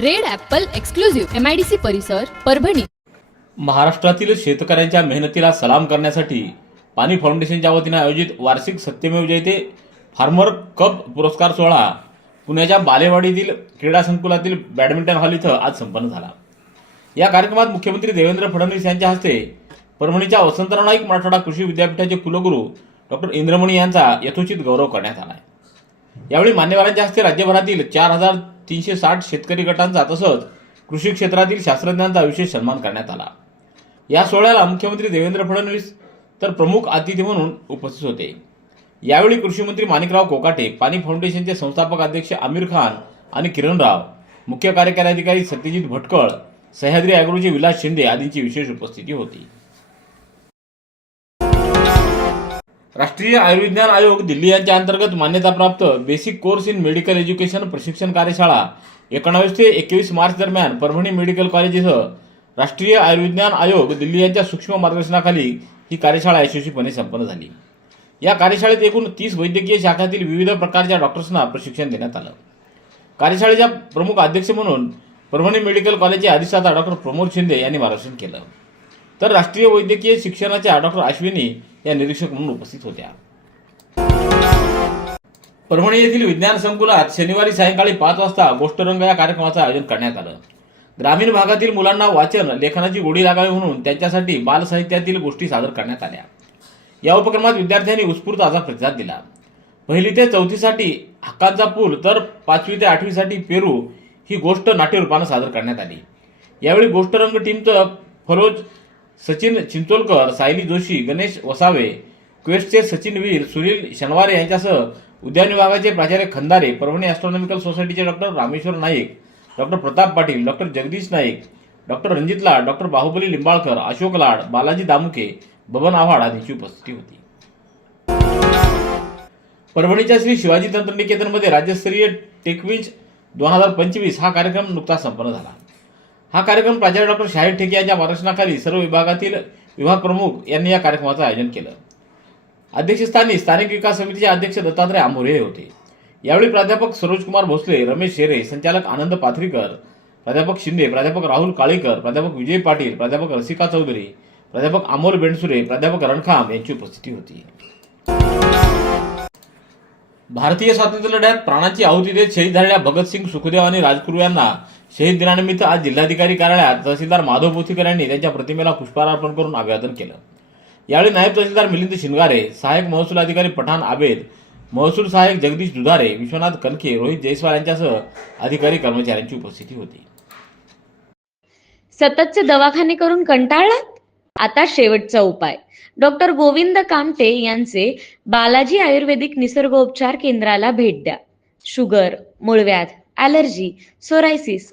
Red Apple exclusive MIDC परिसर परभणी. महाराष्ट्रातील शेतकऱ्यांच्या मेहनतीला सलाम करण्यासाठी पाणी फाउंडेशनच्या वतीने आयोजित वार्षिक सत्यमेव जयते फार्मर कप पुरस्कार सोहळा पुण्याच्या बालेवाडीतील क्रीडा संकुलातील बॅडमिंटन हॉल इथं आज संपन्न झाला. या कार्यक्रमात मुख्यमंत्री देवेंद्र फडणवीस यांच्या हस्ते परभणीच्या वसंतराव नाईक मराठवाडा कृषी विद्यापीठाचे कुलगुरू डॉक्टर इंद्रमणी यांचा यथोचित गौरव करण्यात आला यावेळी मान्यवरांच्या हस्ते राज्यभरातील चार हजार तीनशे साठ शेतकरी गटांचा तसंच कृषी क्षेत्रातील शास्त्रज्ञांचा विशेष सन्मान करण्यात आला. या सोहळ्याला मुख्यमंत्री देवेंद्र फडणवीस तर प्रमुख अतिथी म्हणून उपस्थित होते. यावेळी कृषीमंत्री माणिकराव कोकाटे पाणी फाउंडेशनचे संस्थापक अध्यक्ष आमिर खान आणि किरण राव मुख्य कार्यकारी अधिकारी सत्यजित भटकळ सह्याद्री अॅग्रोचे विलास शिंदे आदींची विशेष उपस्थिती होती. राष्ट्रीय आयुर्विज्ञान आयोग दिल्ली यांच्या अंतर्गत मान्यताप्राप्त basic course in medical education प्रशिक्षण कार्यशाळा एकोणावीस ते एकवीस मार्च दरम्यान परभणी मेडिकल कॉलेज इथं राष्ट्रीय आयुर्विज्ञान आयोग दिल्ली यांच्या सूक्ष्म मार्गदर्शनाखाली ही कार्यशाळा यशस्वीपणे संपन्न झाली. या कार्यशाळेत एकूण तीस वैद्यकीय शाखातील विविध प्रकारच्या डॉक्टर्सना प्रशिक्षण देण्यात आलं. कार्यशाळेच्या प्रमुख अध्यक्ष म्हणून परभणी मेडिकल कॉलेजचे अधिष्ठाता डॉक्टर प्रमोद शिंदे यांनी मार्गदर्शन केलं. तर राष्ट्रीय वैद्यकीय शिक्षणाच्या डॉक्टर अश्विनी या निरीक्षक म्हणून उपस्थित होत्या. परभणी येथील विज्ञान संकुलात शनिवारी सायंकाळी पाच वाजता गोष्टरंग या कार्यक्रमाचं आयोजन करण्यात आलं. ग्रामीण भागातील मुलांना वाचन लेखनाची गोडी लागावी म्हणून त्यांच्यासाठी बालसाहित्यातील गोष्टी सादर करण्यात आल्या. या उपक्रमात विद्यार्थ्यांनी उत्स्फूर्त असा प्रतिसाद दिला. पहिली ते चौथीसाठी हक्कांचा पूल तर पाचवी ते आठवीसाठी पेरू ही गोष्ट नाट्यरूपानं सादर करण्यात आली. यावेळी गोष्टरंग टीमचं फरोज सचिन चिंचोलकर सायली जोशी गणेश वसावे क्वेस्टचे सचिन वीर सुनील शनवारे यांच्यासह उद्यान विभागाचे प्राचार्य खंदारे परभणी ॲस्ट्रॉनॉमिकल सोसायटीचे doctor Rameshwar Naik doctor Pratap Patil doctor Jagdish Naik doctor Ranjit Lad doctor Bahubali Limbalkar Ashok Lad Balaji Damuke Baban Avhad आदींची उपस्थिती होती. परभणीच्या श्री शिवाजी तंत्रनिकेतनमध्ये राज्यस्तरीय टेकविंच दोन हजार पंचवीस हा कार्यक्रम नुकताच संपन्न झाला. हा कार्यक्रम प्राचार्य डॉक्टर शाहीर ठेके यांच्या मार्गदर्शनाखाली सर्व विभागातील विभाग प्रमुख यांनी या कार्यक्रमाचं आयोजन केलं. अध्यक्षस्थानी स्थानिक विकास समितीचे अध्यक्ष दत्तात्रय आंबोरे हे होते. यावेळी प्राध्यापक सरोजकुमार भोसले रमेश शेरे संचालक आनंद पाथरीकर प्राध्यापक शिंदे प्राध्यापक राहुल काळेकर प्राध्यापक विजय पाटील प्राध्यापक रसिका चौधरी प्राध्यापक अमोल बेंडसुरे प्राध्यापक रणखाम यांची उपस्थिती होती. भारतीय स्वातंत्र्य लढ्यात प्राणाची आहुती देत शहीद झालेल्या भगतसिंग सुखदेव आणि राजगुरू यांना शहीद दिनानिमित्त आज जिल्हाधिकारी कार्यालयात तहसीलदार माधव पोथीकर यांनी त्यांच्या प्रतिमेला पुष्पहार अर्पण करून अभिवादन केलं. यावेळी नायब तहसीलदार मिलिंद शिंगारे सहाय्यक महसूल अधिकारी पठाण आबेद महसूल सहाय्यक जगदीश दुधारे विश्वनाथ कनके रोहित जयस्वाल यांच्यासह अधिकारी कर्मचाऱ्यांची उपस्थिती होती. सततचे दवाखाने करून कंटाळलात? आता शेवटचा उपाय. डॉक्टर गोविंद कामटे यांचे बालाजी आयुर्वेदिक निसर्गोपचार केंद्राला भेट द्या. शुगर मूळव्याध allergy psoriasis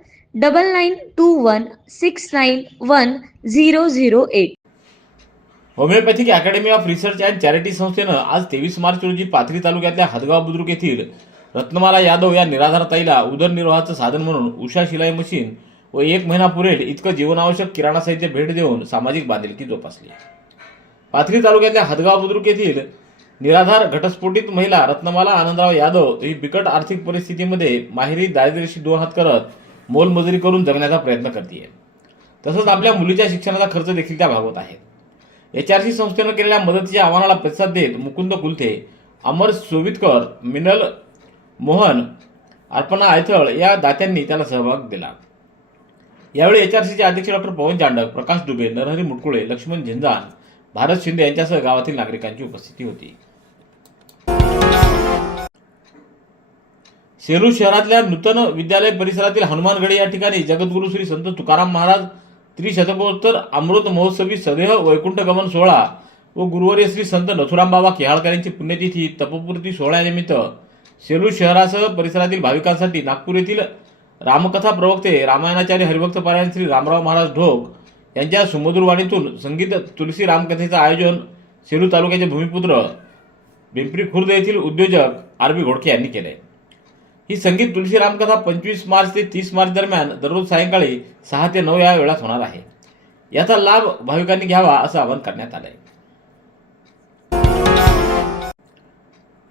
double nine two one six nine one zero zero eight homoeopathic academy of research and charity संस्थेनं आज तेवीस मार्च रोजी पाथरी तालुक्यातल्या हदगाव बुद्रुक येथील रत्नमाला यादव या निराधारताईला उदरनिर्वाहाचं साधन म्हणून उषा शिलाई मशीन व एक महिना पुरेल इतकं जीवनावश्यक किराणा साहित्य भेट देऊन सामाजिक बांधिलकी जोपासली. पाथरी तालुक्यातल्या हदगाव बुद्रुक येथील निराधार घटस्फोटित महिला रत्नमाला आनंदराव यादव ही बिकट आर्थिक परिस्थितीमध्ये माहेरी दारिद्र्याशी दोन हात करत मोलमजुरी करून जगण्याचा प्रयत्न करते तसंच आपल्या मुलीच्या शिक्षणाचा खर्च देखील त्या भागवत आहेत एच आर सी संस्थेनं केलेल्या मदतीच्या आव्हानाला प्रतिसाद देत मुकुंद कुलथे अमर सोवितकर मिनल मोहन अर्पणा आयथळ या दात्यांनी त्याला सहभाग दिला. यावेळी एच आर सीचे अध्यक्ष डॉक्टर पवन चांडक प्रकाश दुबे नरहरी मुटकुळे लक्ष्मण झिंजान भारत शिंदे यांच्यासह गावातील नागरिकांची उपस्थिती होती. सेलू शहरातल्या नूतन विद्यालय परिसरातील हनुमानगडे या ठिकाणी जगद्गुरु श्री संत तुकाराम महाराज त्रिशतकोत्तर अमृत महोत्सवी सदेह वैकुंठ गमन सोहळा व गुरुवर्य श्री संत नथुराम बाबा केहाळकर यांची पुण्यतिथी तपपूर्ती सोहळ्यानिमित्त सेलू शहरासह परिसरातील भाविकांसाठी नागपूर येथील रामकथा प्रवक्ते रामायणाचार्य हरिभक्त पारायण श्री रामराव महाराज ढोक यांच्या सुमधुरवाणीतून संगीत तुलसी रामकथेचं आयोजन सेलू तालुक्याचे भूमिपुत्र पिंपरी खुर्द येथील उद्योजक आर बी घोडके यांनी केले ही संगीत तुलसीराम कथा पंचवीस मार्च ते तीस मार्च दरम्यान दररोज सायंकाळी सहा ते नऊ या वेळात होणार आहे. याचा लाभ भाविकांनी घ्यावा असं आवाहन करण्यात आलंय.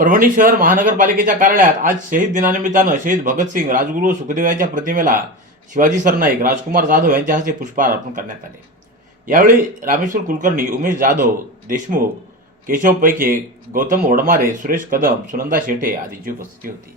परभणी शहर महानगरपालिकेच्या कार्यालयात आज शहीद दिनानिमित्तानं शहीद भगतसिंग राजगुरू सुखदेव यांच्या प्रतिमेला शिवाजी सरनाईक राजकुमार जाधव यांच्या हस्ते पुष्पहार अर्पण करण्यात आले. यावेळी रामेश्वर कुलकर्णी उमेश जाधव देशमुख केशव पैके गौतम ओडमारे सुरेश कदम सुनंदा शेटे आदींची उपस्थिती होती.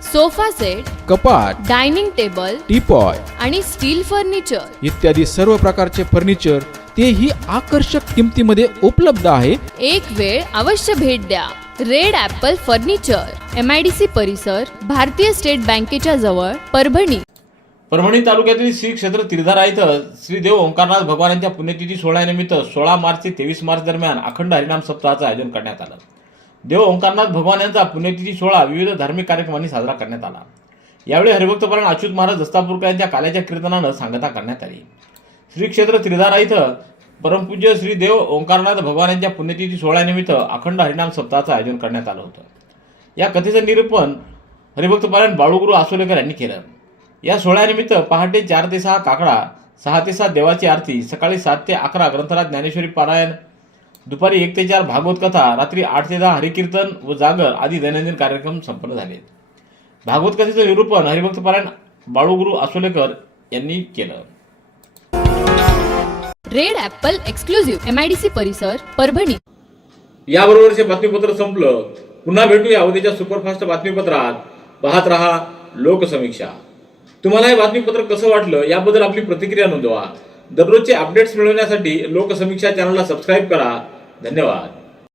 sofa set कपाट डायनिंग टेबल टीपॉय आणि स्टील फर्निचर. इत्यादी सर्व प्रकारचे फर्निचर तेही आकर्षक किमतीमध्ये उपलब्ध आहे. एक वेळ अवश्य भेट द्या. Red Apple furniture M I D C परिसर भारतीय स्टेट बँकेच्या जवळ परभणी. परभणी तालुक्यातील श्री क्षेत्र तिरधारा इथं श्री देव ओंकारनाथ भगवान यांच्या पुण्यतिथी सोहळ्यानिमित्त सोळा मार्च ते तेवीस मार्च दरम्यान अखंड हरिनाम सप्ताहाचं आयोजन करण्यात आलं. देव ओंकारनाथ भगवान यांचा पुण्यतिथी सोहळा विविध धार्मिक कार्यक्रमांनी साजरा करण्यात आला. यावेळी हरिभक्तपरायण अच्युत महाराज दस्तापूरकर यांच्या काल्याच्या कीर्तनानं सांगता करण्यात आली. श्री क्षेत्र त्रिधारा इथं परमपूज्य श्री देव ओंकारनाथ भगवान यांच्या पुण्यतिथी सोहळ्यानिमित्त अखंड हरिनाम सप्ताहाचं आयोजन करण्यात आलं होतं. या कथेचं निरूपण हरिभक्तपरायण बाळूगुरू आसोलेकर यांनी केलं. या सोहळ्यानिमित्त पहाटे चार ते सहा काकडा सहा ते सात देवाची आरती सकाळी सात ते अकरा ग्रंथराज ज्ञानेश्वरी पारायण दुपारी एक ते चार भागवत कथा रात्री आठ ते दहा हरिकीर्तन व जागर आदी दैनंदिन कार्यक्रम संपन्न झाले भागवत कथेचं निरूपण हरिभक्तपारायण बाळूगुरू आसोलेकर यांनी केलं. Red Apple exclusive M I D C परिसर परभणी. याबरोबरचे बातमीपत्र संपलं. पुन्हा भेटूया उद्याच्या सुपरफास्ट बातमीपत्रात. पाहत रहा लोकसमीक्षा. तुम्हाला हे बातमीपत्र कसं वाटलं याबद्दल आपली प्रतिक्रिया नोंदवा. दररोजचे अपडेट्स मिळवण्यासाठी लोकसमीक्षा चॅनलला सबस्क्राईब करा. धन्यवाद.